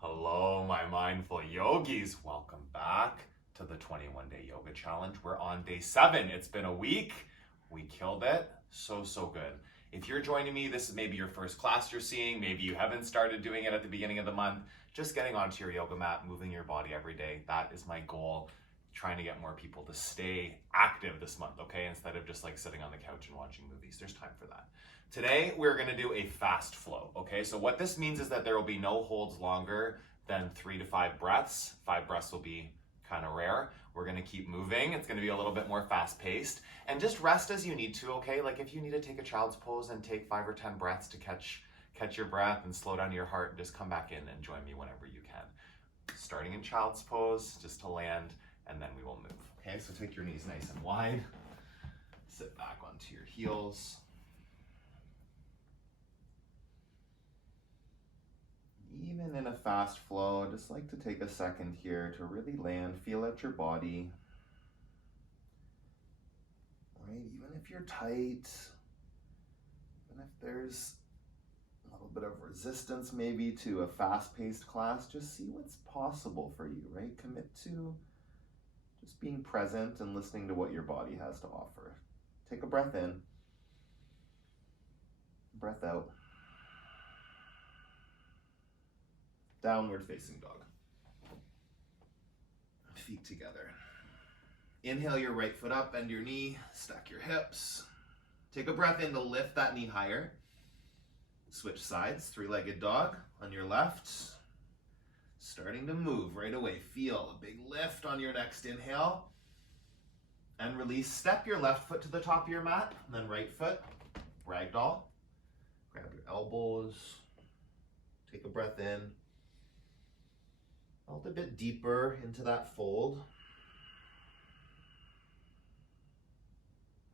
Hello, my mindful yogis. Welcome back to the 21-day yoga challenge. We're on day 7. It's been a week. We killed it. So good. If you're joining me, this is maybe your first class you're seeing. Maybe you haven't started doing it at the beginning of the month. Just getting onto your yoga mat, moving your body every day. That is my goal. Trying to get more people to stay active this month, okay? Instead of just like sitting on the couch and watching movies. There's time for that. Today, we're gonna do a fast flow, okay? So what this means is that there will be no holds longer than 3 to 5 breaths. 5 breaths will be kind of rare. We're gonna keep moving. It's gonna be a little bit more fast paced. And just rest as you need to, okay? Like if you need to take a child's pose and take 5 or 10 breaths to catch your breath and slow down your heart, just come back in and join me whenever you can. Starting in child's pose, just to land, and then we will move. Okay, so take your knees nice and wide. Sit back onto your heels. Even in a fast flow, just like to take a second here to really land, feel out your body. Right, even if you're tight, even if there's a little bit of resistance maybe to a fast-paced class, just see what's possible for you, right? Commit to just being present and listening to what your body has to offer. Take a breath in, breath out. Downward facing dog. Feet together. Inhale your right foot up, bend your knee, stack your hips. Take a breath in to lift that knee higher. Switch sides, 3-legged dog on your left. Starting to move right away. Feel a big lift on your next inhale. And release. Step your left foot to the top of your mat, and then right foot, ragdoll. Grab your elbows. Take a breath in. Melt a bit deeper into that fold.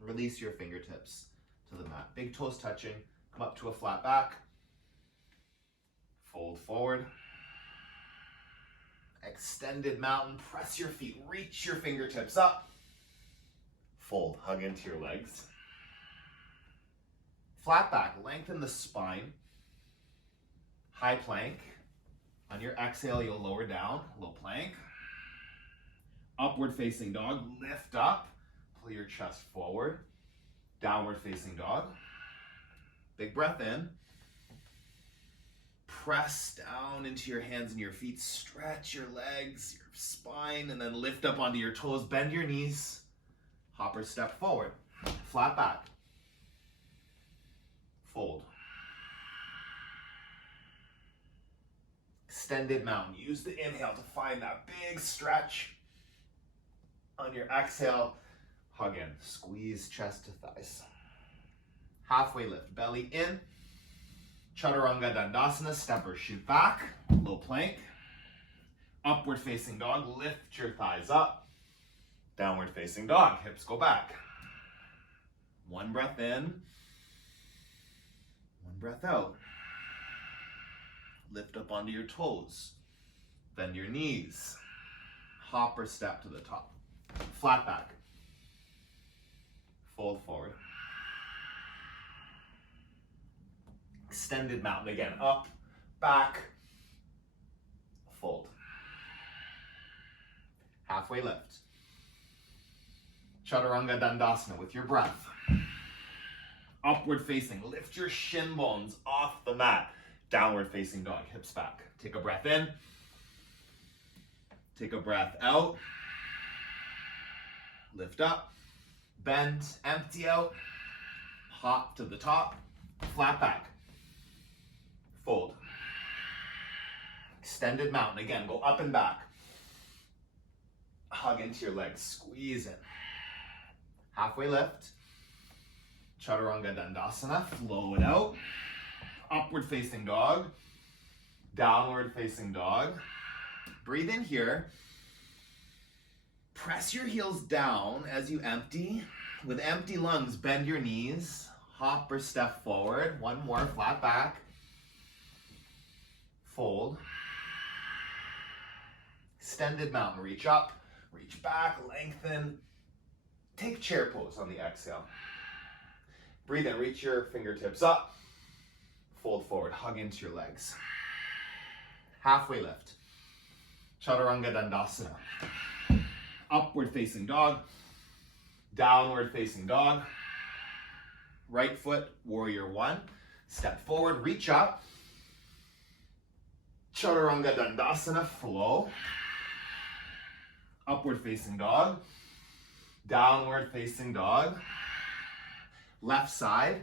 Release your fingertips to the mat. Big toes touching. Come up to a flat back. Fold forward. Extended mountain. Press your feet. Reach your fingertips up. Fold. Hug into your legs. Flat back. Lengthen the spine. High plank. On your exhale, you'll lower down, low plank. Upward facing dog, lift up, pull your chest forward. Downward facing dog. Big breath in. Press down into your hands and your feet, stretch your legs, your spine, and then lift up onto your toes, bend your knees. Hopper step forward, flat back. Fold. Extended mountain. Use the inhale to find that big stretch. On your exhale, hug in. Squeeze chest to thighs. Halfway lift. Belly in. Chaturanga Dandasana. Step or shoot back. Low plank. Upward facing dog. Lift your thighs up. Downward facing dog. Hips go back. One breath in. One breath out. Lift up onto your toes. Bend your knees. Hop or step to the top. Flat back. Fold forward. Extended mountain again. Up, back, fold. Halfway lift. Chaturanga Dandasana with your breath. Upward facing. Lift your shin bones off the mat. Downward facing dog, hips back. Take a breath in. Take a breath out. Lift up. Bend, empty out. Hop to the top. Flat back. Fold. Extended mountain. Again, go up and back. Hug into your legs. Squeeze in. Halfway lift. Chaturanga Dandasana. Flow it out. Upward facing dog, downward facing dog. Breathe in here. Press your heels down as you empty. With empty lungs, bend your knees. Hop or step forward. One more, flat back. Fold. Extended mountain, reach up, reach back, lengthen. Take chair pose on the exhale. Breathe in, reach your fingertips up. Fold forward, hug into your legs. Halfway lift. Chaturanga Dandasana. Upward facing dog. Downward facing dog. Right foot, warrior one. Step forward, reach up. Chaturanga Dandasana, flow. Upward facing dog. Downward facing dog. Left side,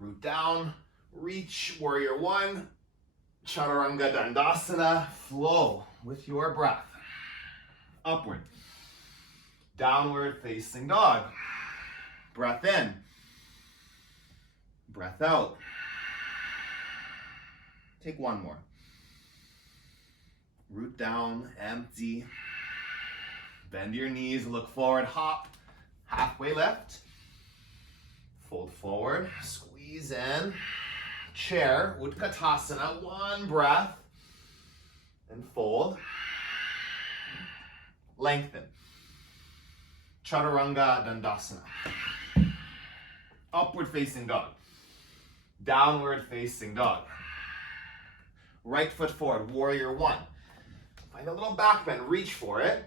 root down, reach, warrior one. Chaturanga Dandasana, flow with your breath. Upward. Downward facing dog. Breath in. Breath out. Take one more. Root down, empty. Bend your knees, look forward, hop. Halfway lift. Fold forward, squeeze in. Chair, Utkatasana, one breath. And fold. Lengthen. Chaturanga Dandasana. Upward facing dog. Downward facing dog. Right foot forward, warrior one. Find a little back bend, reach for it.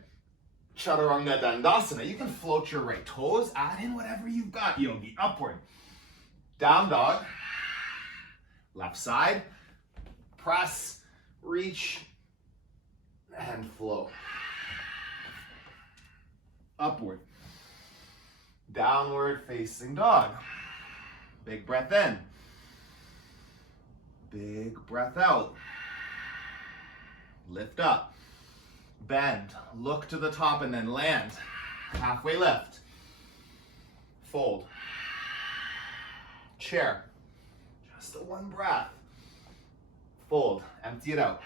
Chaturanga Dandasana. You can float your right toes, add in whatever you've got, yogi. Upward. Down dog. Left side. Press, reach, and flow. Upward. Downward facing dog. Big breath in. Big breath out. Lift up. Bend. Look to the top and then land. Halfway lift. Fold. Chair. Just the one breath. Fold. Empty it out.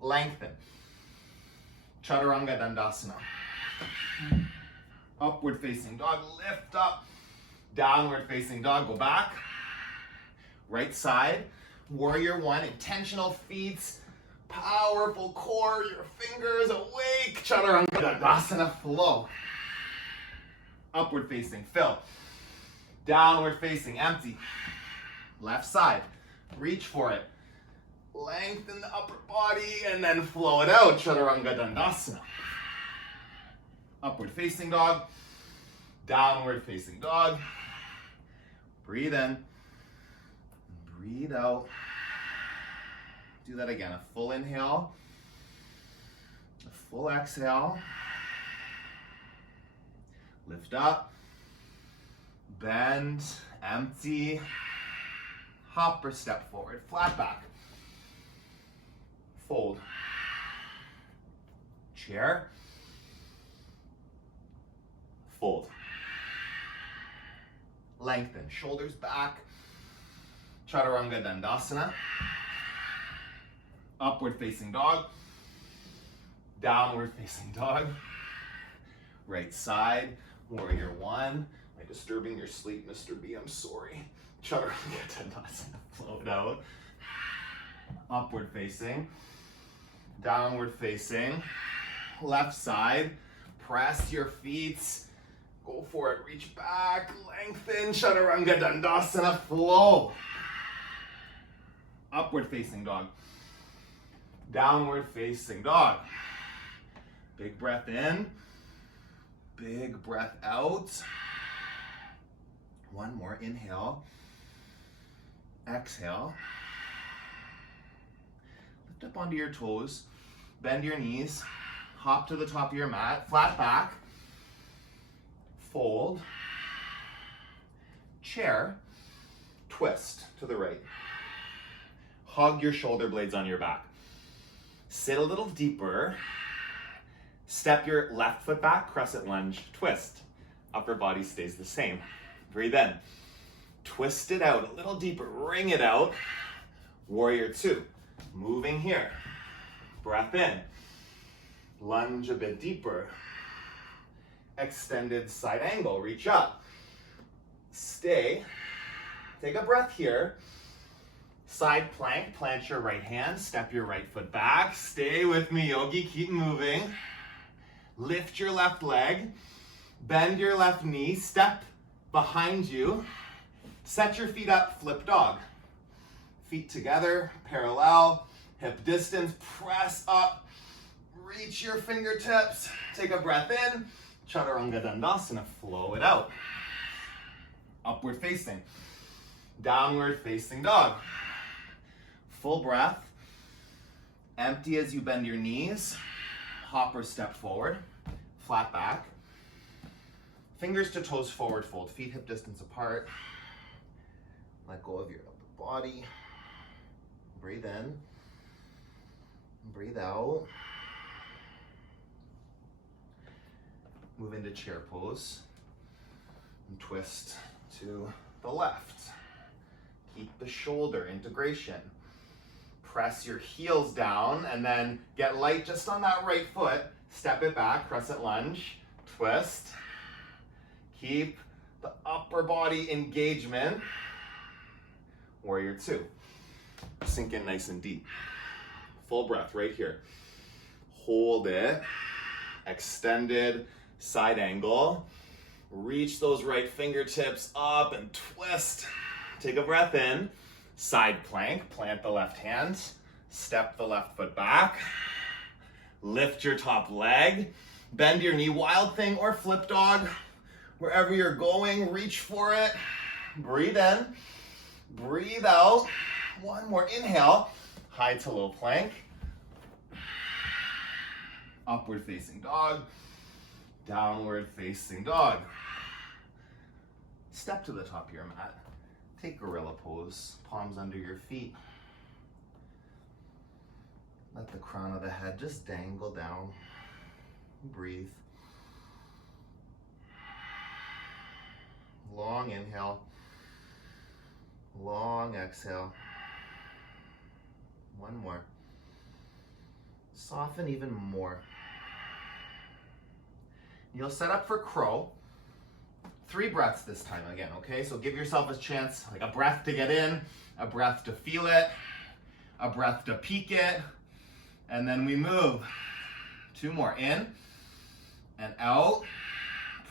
Lengthen. Chaturanga Dandasana. Upward facing dog, lift up. Downward facing dog, go back. Right side, warrior one, intentional feet, powerful core, your fingers awake. Chaturanga Dandasana, flow. Upward facing, fill. Downward facing, empty. Left side, reach for it. Lengthen the upper body and then flow it out. Chaturanga Dandasana. Upward facing dog. Downward facing dog. Breathe in. Breathe out. Do that again. A full inhale. A full exhale. Lift up. Bend. Empty. Hop or step forward. Flat back. Fold. Chair. Fold. Lengthen. Shoulders back. Chaturanga Dandasana. Upward facing dog. Downward facing dog. Right side. Warrior one. Am I disturbing your sleep, Mr. B? I'm sorry. Chaturanga Dandasana. Flow it out. Upward facing. Downward facing. Left side. Press your feet. Go for it. Reach back. Lengthen. Chaturanga Dandasana. Flow. Upward facing dog. Downward facing dog. Big breath in. Big breath out. One more. Inhale. Exhale. Lift up onto your toes. Bend your knees. Hop to the top of your mat. Flat back. Fold. Chair. Twist to the right. Hug your shoulder blades on your back. Sit a little deeper. Step your left foot back, crescent lunge, twist. Upper body stays the same. Breathe in. Twist it out a little deeper, wring it out. Warrior two. Moving here. Breath in. Lunge a bit deeper. Extended side angle, reach up. Stay. Take a breath here. Side plank, plant your right hand, step your right foot back. Stay with me, yogi, keep moving. Lift your left leg, bend your left knee, step behind you. Set your feet up, flip dog. Feet together, parallel, hip distance, press up, reach your fingertips. Take a breath in, Chaturanga Dandasana, flow it out. Upward facing, downward facing dog. Full breath, empty as you bend your knees, hop or step forward, flat back. Fingers to toes forward fold, feet hip distance apart. Let go of your upper body. Breathe in, breathe out. Move into chair pose and twist to the left. Keep the shoulder integration. Press your heels down and then get light just on that right foot. Step it back, crescent lunge, twist. Keep the upper body engagement. Warrior two. Sink in nice and deep. Full breath right here. Hold it. Extended side angle. Reach those right fingertips up and twist. Take a breath in. Side plank. Plant the left hand. Step the left foot back. Lift your top leg. Bend your knee. Wild thing or flip dog. Wherever you're going, reach for it. Breathe in. Breathe out. One more inhale. High to low plank. Upward facing dog. Downward facing dog. Step to the top of your mat. Take gorilla pose. Palms under your feet. Let the crown of the head just dangle down. Breathe. Long inhale. Long exhale. One more. Soften even more. You'll set up for crow. 3 breaths this time again, okay? So give yourself a chance, like a breath to get in, a breath to feel it, a breath to peek it, and then we move. 2 more, in and out.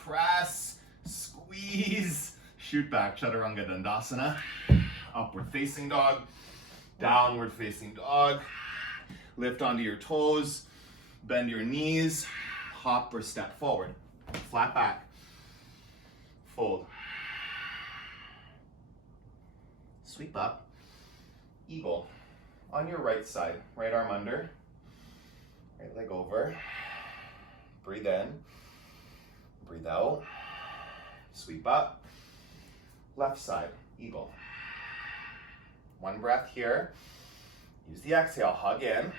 Press, squeeze, shoot back, Chaturanga Dandasana. Upward facing dog, downward facing dog. Lift onto your toes, bend your knees, hop or step forward. Flat back, fold. Sweep up, eagle. On your right side, right arm under, right leg over. Breathe in, breathe out. Sweep up, left side, eagle. 1 breath here. Use the exhale, hug in.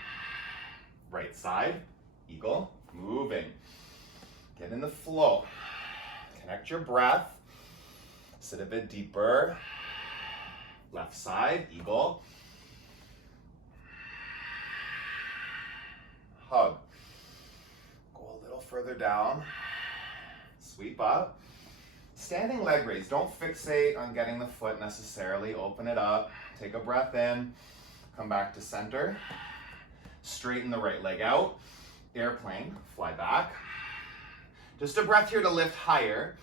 Right side, eagle, moving. Get in the flow. Connect your breath. Sit a bit deeper. Left side, eagle. Hug. Go a little further down. Sweep up. Standing leg raise. Don't fixate on getting the foot necessarily. Open it up. Take a breath in. Come back to center. Straighten the right leg out. Airplane. Fly back. Just a breath here to lift higher.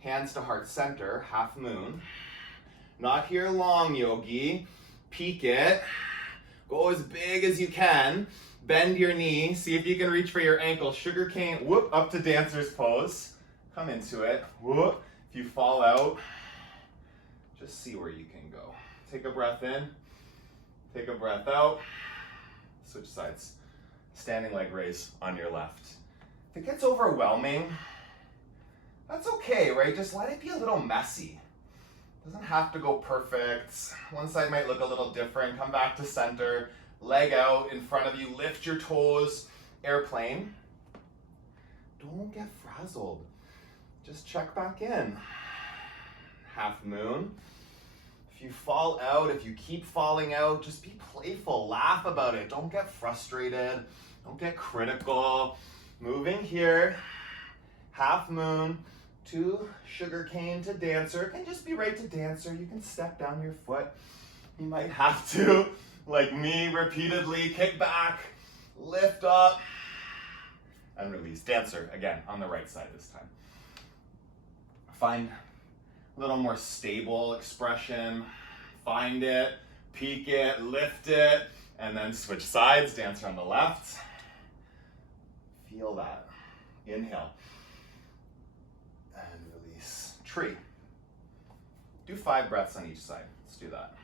Hands to heart center. Half moon. Not here long, yogi. Peek it. Go as big as you can. Bend your knee. See if you can reach for your ankle. Sugar cane. Whoop. Up to dancer's pose. Come into it. Whoop. If you fall out, just see where you can go. Take a breath in. Take a breath out. Switch sides. Standing leg raise on your left. If it gets overwhelming, that's okay, right? Just let it be a little messy. Doesn't have to go perfect. One side might look a little different. Come back to center. Leg out in front of you. Lift your toes. Airplane. Don't get frazzled. Just check back in. Half moon. If you fall out, if you keep falling out, just be playful. Laugh about it. Don't get frustrated. Don't get critical. Moving here. Half moon to sugar cane to dancer. It can just be right to dancer. You can step down your foot. You might have to, like me, repeatedly kick back, lift up, and release. Dancer, again, on the right side this time. Find a little more stable expression. Find it, peek it, lift it, and then switch sides, dance around the left. Feel that. Inhale. And release. Tree. Do 5 breaths on each side. Let's do that.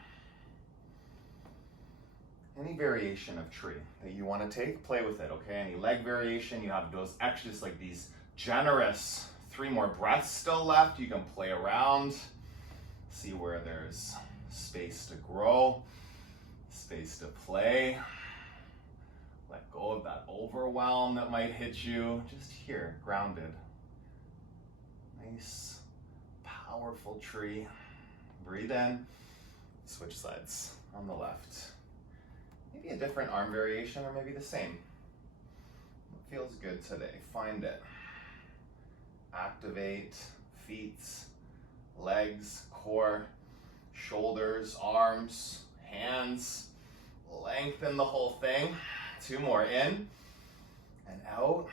Any variation of tree that you want to take, play with it, okay? Any leg variation, you have those extras, like these generous 3 more breaths still left. You can play around, see where there's space to grow, space to play. Let go of that overwhelm that might hit you. Just here, grounded. Nice, powerful tree. Breathe in, switch sides on the left. Maybe a different arm variation or maybe the same. What feels good today? Find it. Activate feet, legs, core, shoulders, arms, hands. Lengthen the whole thing. 2 more, in and out.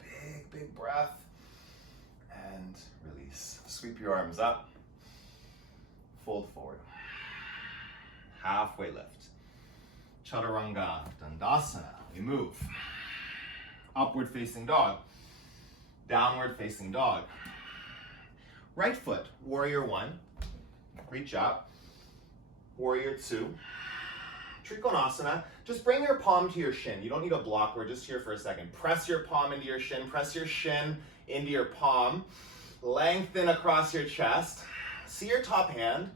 Big, big breath. And release. Sweep your arms up. Fold forward. Halfway lift. Chaturanga Dandasana. We move. Upward facing dog. Downward facing dog. Right foot, warrior 1. Reach up. Warrior 2. Trikonasana. Just bring your palm to your shin. You don't need a block. We're just here for a second. Press your palm into your shin. Press your shin into your palm. Lengthen across your chest. See your top hand.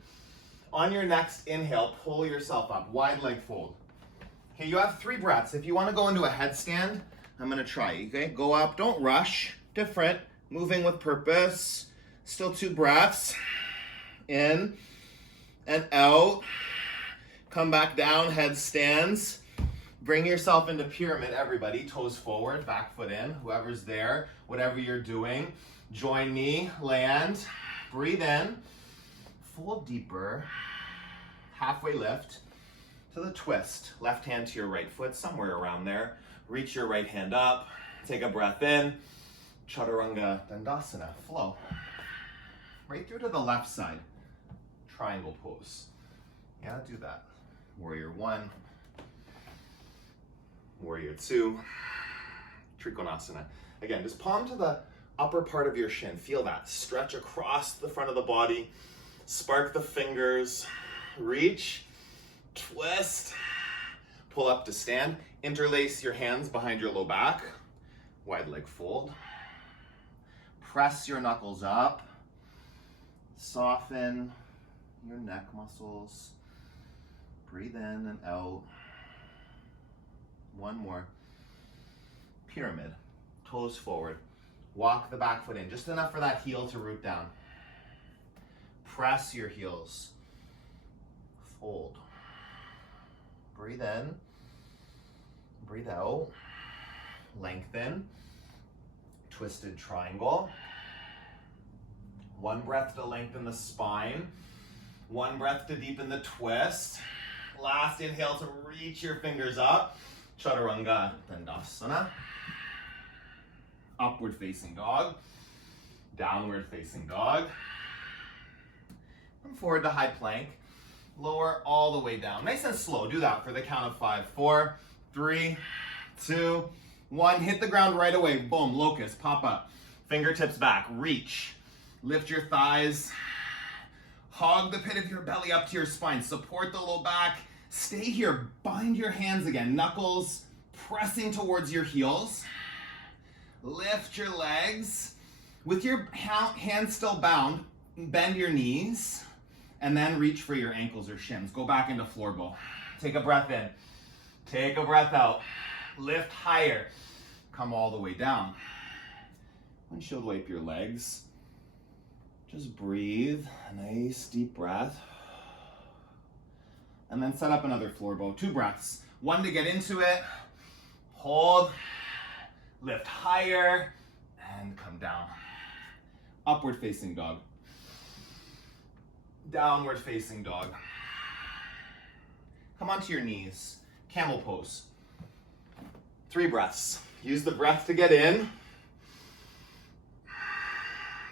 On your next inhale, pull yourself up. Wide leg fold. Okay, you have 3 breaths. If you want to go into a headstand, I'm going to try. Okay, go up. Don't rush. Different. Moving with purpose. Still 2 breaths. In and out. Come back down, headstands. Bring yourself into pyramid, everybody. Toes forward, back foot in. Whoever's there, whatever you're doing. Join me, land. Breathe in. Fold deeper. Halfway lift to the twist. Left hand to your right foot, somewhere around there. Reach your right hand up. Take a breath in. Chaturanga Dandasana. Flow. Right through to the left side. Triangle pose. Yeah, do that. Warrior 1. Warrior 2. Trikonasana. Again, just palm to the upper part of your shin. Feel that. Stretch across the front of the body. Spark the fingers. Reach. Twist. Pull up to stand. Interlace your hands behind your low back. Wide leg fold. Press your knuckles up. Soften your neck muscles. Breathe in and out. 1 more. Pyramid. Toes forward. Walk the back foot in. Just enough for that heel to root down. Press your heels. Fold. Breathe in. Breathe out. Lengthen. Twisted triangle. 1 breath to lengthen the spine. 1 breath to deepen the twist. Last inhale to reach your fingers up. Chaturanga Dandasana. Upward facing dog. Downward facing dog. Come forward to high plank. Lower all the way down. Nice and slow. Do that for the count of 5. 4, 3, 2, 1. Hit the ground right away. Boom. Locust. Pop up. Fingertips back. Reach. Lift your thighs. Hog the pit of your belly up to your spine. Support the low back. Stay here. Bind your hands again. Knuckles pressing towards your heels. Lift your legs. With your hands still bound, bend your knees. And then reach for your ankles or shins. Go back into floor bowl. Take a breath in. Take a breath out. Lift higher. Come all the way down. Windshield wipe your legs. Just breathe. Nice deep breath. And then set up another floor bow. 2 breaths. 1 to get into it. Hold. Lift higher. And come down. Upward facing dog. Downward facing dog. Come onto your knees. Camel pose. 3 breaths. Use the breath to get in.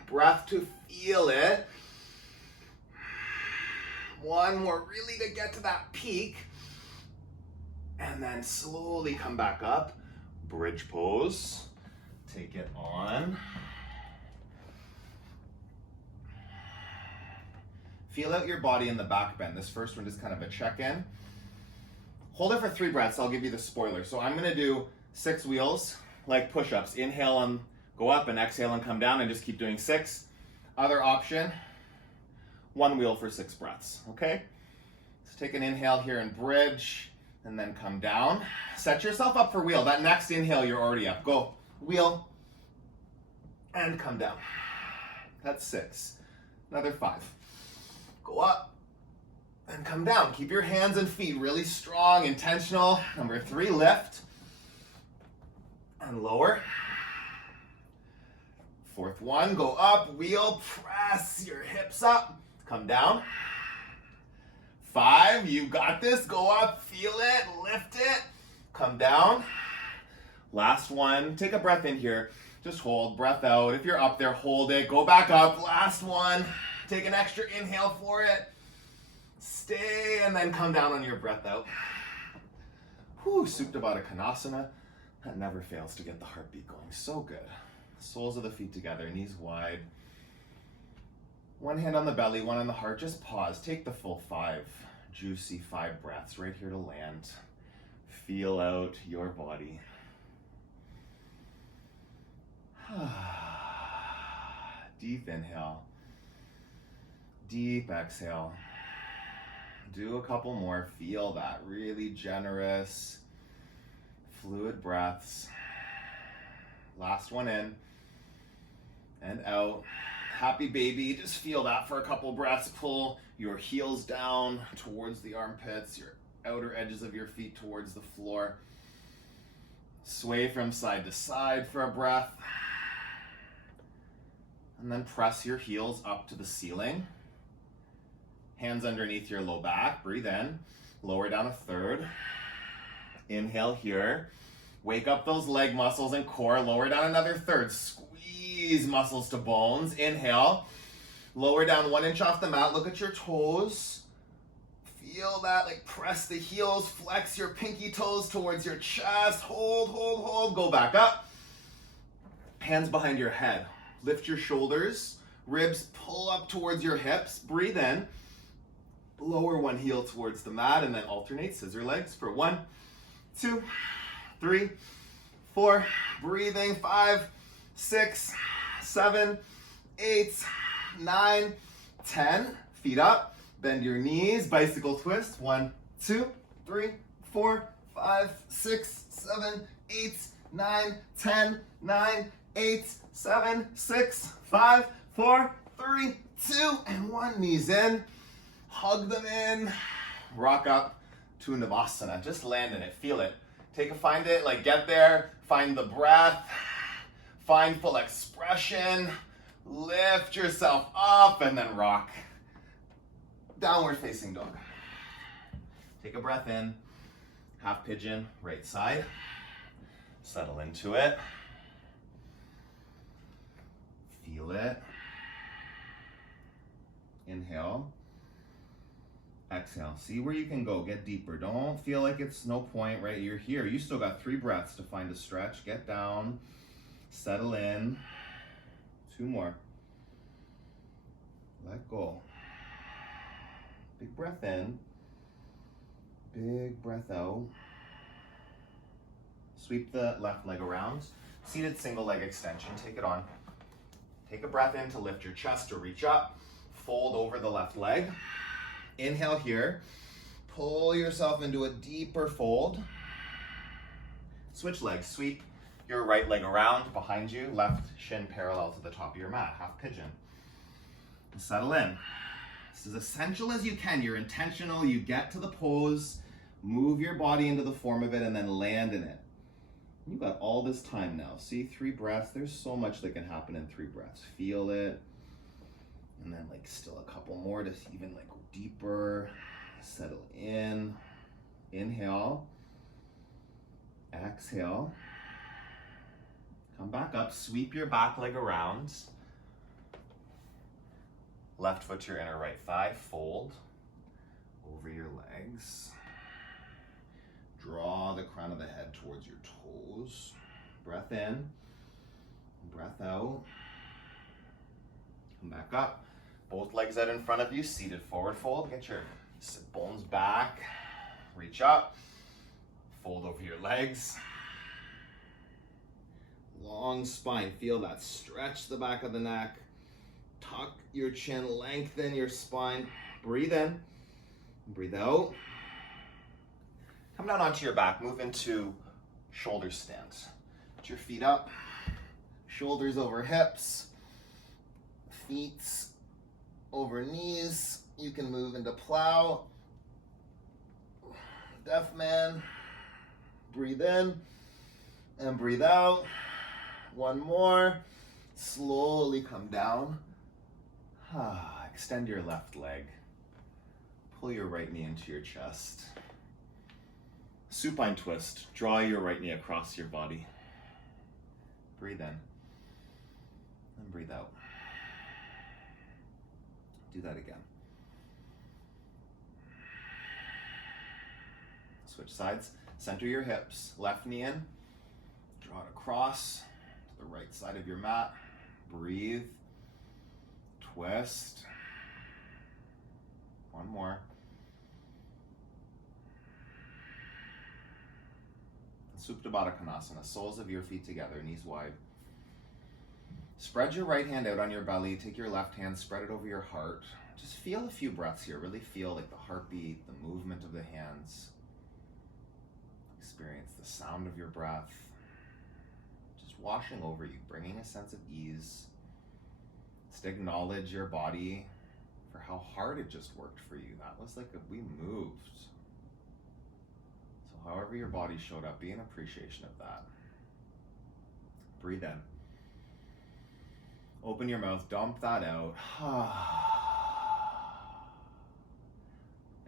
Breath to feel it. One more really to get to that peak. And then slowly come back up. Bridge pose. Take it on. Feel out your body in the back bend. This first one is kind of a check-in. Hold it for 3 breaths. I'll give you the spoiler. So I'm gonna do 6 wheels, like push-ups. Inhale and go up, and exhale and come down, and just keep doing 6. Other option, 1 wheel for 6 breaths, okay? Let's take an inhale here and bridge, and then come down. Set yourself up for wheel. That next inhale, you're already up. Go, wheel, and come down. That's 6. Another 5. Go up, and come down. Keep your hands and feet really strong, intentional. Number 3, lift, and lower. 4th one, go up, wheel, press your hips up, come down. 5, you got this, go up, feel it, lift it, come down. Last one, take a breath in here, just hold, breath out. If you're up there, hold it, go back up. Last one, take an extra inhale for it, stay, and then come down on your breath out. Whew, Supine Twist. That never fails to get the heartbeat going, so good. Soles of the feet together, knees wide. One hand on the belly, one on the heart. Just pause. Take the full 5 juicy 5 breaths right here to land. Feel out your body. Deep inhale. Deep exhale. Do a couple more. Feel that. Really generous, fluid breaths. Last one in and out. Happy baby. Just feel that for a couple breaths. Pull your heels down towards the armpits, your outer edges of your feet towards the floor. Sway from side to side for a breath. And then press your heels up to the ceiling. Hands underneath your low back. Breathe in. Lower down a third. Inhale here. Wake up those leg muscles and core. Lower down another third. Squeeze muscles to bones. Inhale. Lower down 1 inch off the mat. Look at your toes. Feel that, like press the heels. Flex your pinky toes towards your chest. Hold, hold, hold. Go back up. Hands behind your head. Lift your shoulders. Ribs pull up towards your hips. Breathe in. Lower one heel towards the mat and then alternate scissor legs for 1, 2, 3, 4, breathing, 5, 6, 7, 8, 9, 10. Feet up, bend your knees, bicycle twist. 1, 2, 3, 4, 5, 6, 7, 8, 9, 10, 9, 8, 7, 6, 5, 4, 3, 2, and 1. Knees in, hug them in, rock up to Navasana. Just land in it, feel it. Find it, like get there, find the breath, find full expression, lift yourself up, and then rock. Downward facing dog. Take a breath in, half pigeon, right side. Settle into it. Feel it. Inhale. Exhale. See where you can go. Get deeper. Don't feel like it's no point, right? You're here. You still got 3 breaths to find a stretch. Get down. Settle in. 2 more. Let go. Big breath in. Big breath out. Sweep the left leg around. Seated single leg extension. Take it on. Take a breath in to lift your chest or reach up. Fold over the left leg. Inhale here. Pull yourself into a deeper fold. Switch legs. Sweep your right leg around behind you. Left shin parallel to the top of your mat. Half pigeon. Settle in. This is essential as you can. You're intentional. You get to the pose. Move your body into the form of it and then land in it. You've got all this time now. See, 3 breaths. There's so much that can happen in 3 breaths. Feel it. And then like still a couple more to even like go deeper. Settle in. Inhale. Exhale. Come back up. Sweep your back leg around. Left foot to your inner right thigh. Fold. over your legs. Draw the crown of the head towards your toes. Breath in, breath out. Come back up. Both legs out in front of you, seated forward fold. Get your sit bones back. Reach up. Fold over your legs. Long spine. Feel that. Stretch the back of the neck. Tuck your chin. Lengthen your spine. Breathe in. Breathe out. Come down onto your back. Move into shoulder stance. Put your feet up. Shoulders over hips. Feet over knees. You can move into plow. Deaf man. Breathe in and breathe out. One more. Slowly come down. Extend your left leg. Pull your right knee into your chest. Supine twist. Draw your right knee across your body. Breathe in and breathe out. Do that again. Switch sides. Center your hips. Left knee in. Draw it across to the right side of your mat. Breathe. Twist. One more. Supine Twist. Soles of your feet together, knees wide. Spread your right hand out on your belly. Take your left hand, spread it over your heart. Just feel a few breaths here. Really feel like the heartbeat, the movement of the hands. Experience the sound of your breath. Just washing over you, bringing a sense of ease. Just acknowledge your body for how hard it just worked for you. That was like we moved. So however your body showed up, be an appreciation of that. Breathe in. Open your mouth, dump that out.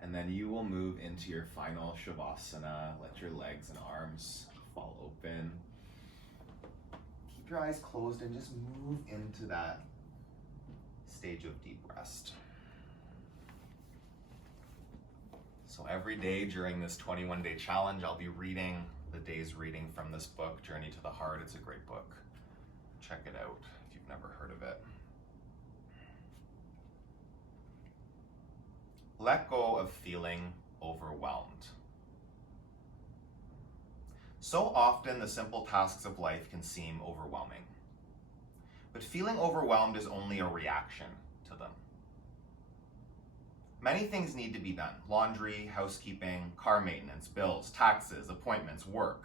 And then you will move into your final Shavasana. Let your legs and arms fall open. Keep your eyes closed and just move into that stage of deep rest. So every day during this 21-day challenge, I'll be reading the day's reading from this book, Journey to the Heart. It's a great book. Check it out if you've never heard of it. Let go of feeling overwhelmed. So often the simple tasks of life can seem overwhelming. But feeling overwhelmed is only a reaction to them. Many things need to be done: laundry, housekeeping, car maintenance, bills, taxes, appointments, work.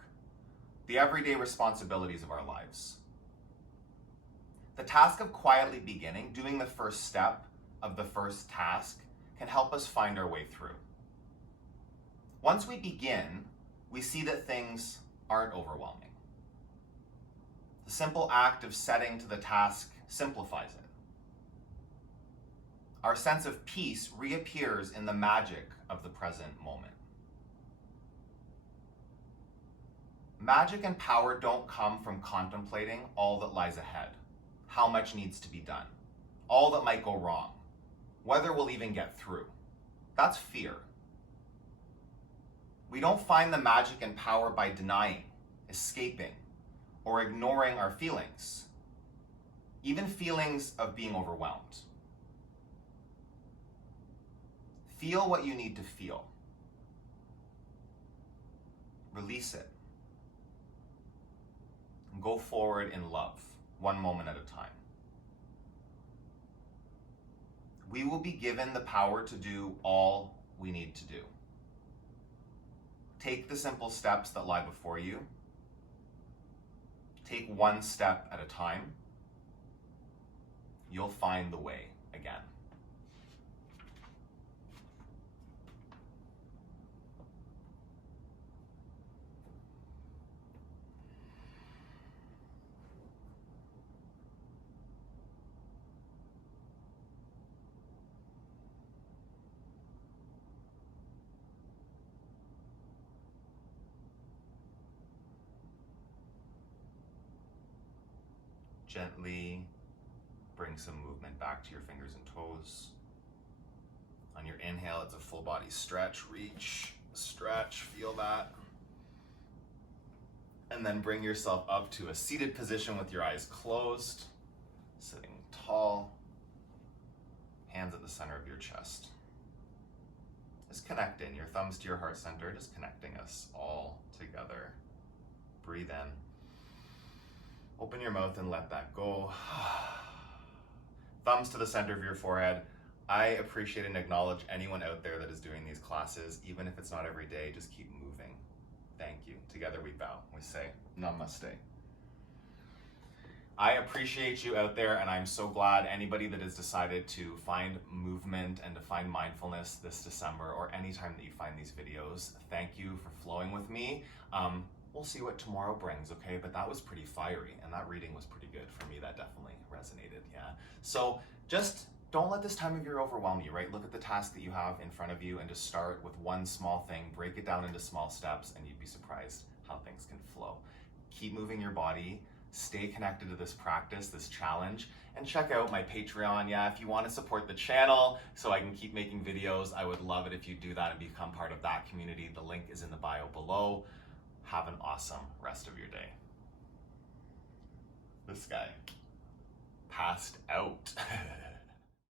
The everyday responsibilities of our lives. The task of quietly beginning, doing the first step of the first task, can help us find our way through. Once we begin, we see that things aren't overwhelming. The simple act of setting to the task simplifies it. Our sense of peace reappears in the magic of the present moment. Magic and power don't come from contemplating all that lies ahead, how much needs to be done, all that might go wrong, whether we'll even get through. That's fear. We don't find the magic and power by denying, escaping, or ignoring our feelings, even feelings of being overwhelmed. Feel what you need to feel. Release it. And go forward in love, one moment at a time. We will be given the power to do all we need to do. Take the simple steps that lie before you. Take one step at a time. You'll find the way again. Gently bring some movement back to your fingers and toes. On your inhale, it's a full body stretch, reach, stretch, feel that. And then bring yourself up to a seated position with your eyes closed, sitting tall, hands at the center of your chest. Just connecting your thumbs to your heart center, just connecting us all together. Breathe in. Open your mouth and let that go. Thumbs to the center of your forehead. I appreciate and acknowledge anyone out there that is doing these classes, even if it's not every day, just keep moving. Thank you. Together we bow. We say namaste. I appreciate you out there, and I'm so glad anybody that has decided to find movement and to find mindfulness this December, or anytime that you find these videos. Thank you for flowing with me. We'll see what tomorrow brings, okay? But that was pretty fiery, and that reading was pretty good. For me, that definitely resonated, yeah. So just don't let this time of year overwhelm you, right? Look at the task that you have in front of you and just start with one small thing, break it down into small steps, and you'd be surprised how things can flow. Keep moving your body, stay connected to this practice, this challenge, and check out my Patreon. Yeah, if you want to support the channel so I can keep making videos, I would love it if you do that and become part of that community. The link is in the bio below. Have an awesome rest of your day. This guy passed out.